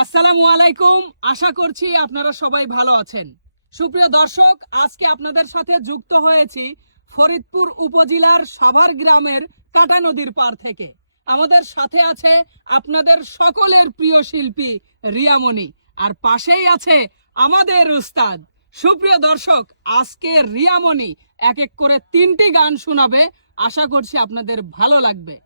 আসসালামু আলাইকুম। আশা করছি আপনারা সবাই ভালো আছেন। সুপ্রিয় দর্শক, আজকে আপনাদের সাথে যুক্ত হয়েছি ফরিদপুর উপজেলার সাভার গ্রামের কাটা নদীর পার থেকে। আমাদের সাথে আছে আপনাদের সকলের প্রিয় শিল্পী রিয়ামণি। আর পাশেই আছে আমাদের উস্তাদ। সুপ্রিয় দর্শক, আজকে রিয়ামণি এক এক করে তিনটি গান শোনাবে। আশা করছি আপনাদের ভালো লাগবে।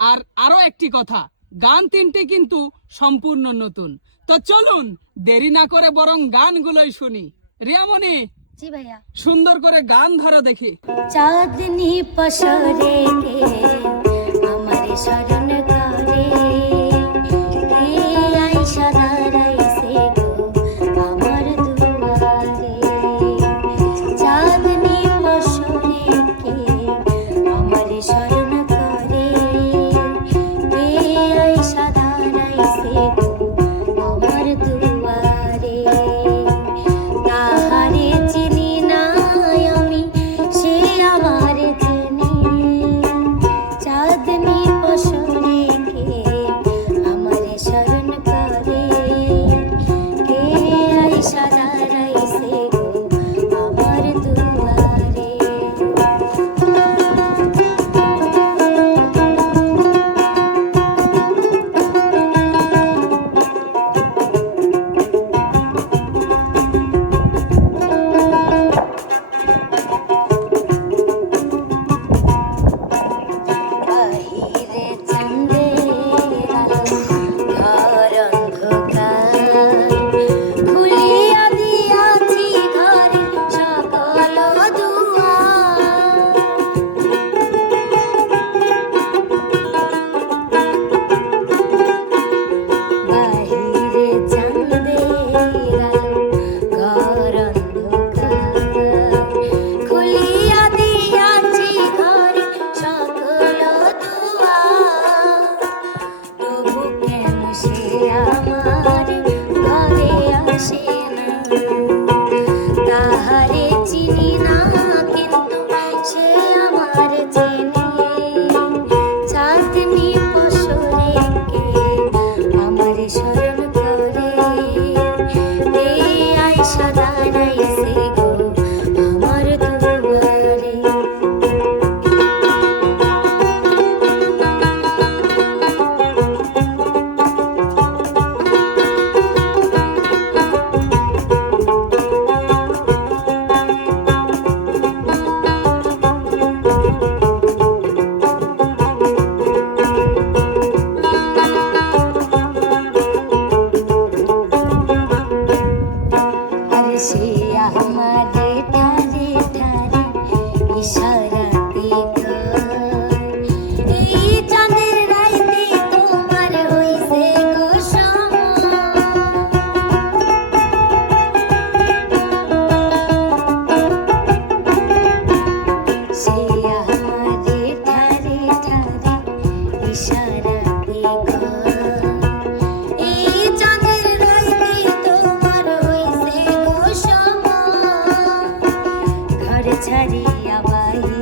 আর আরও একটি কথা গান তিনটি কিন্তু সম্পূর্ণ নতুন। তো চলুন দেরি না করে বরং গানগুলোই শুনি। রিয়ামণি জি ভাইয়া। সুন্দর করে গান ধরো দেখি। চাঁদনি পশরে আমার শরণ ঘর ছাড়িয়া বাহির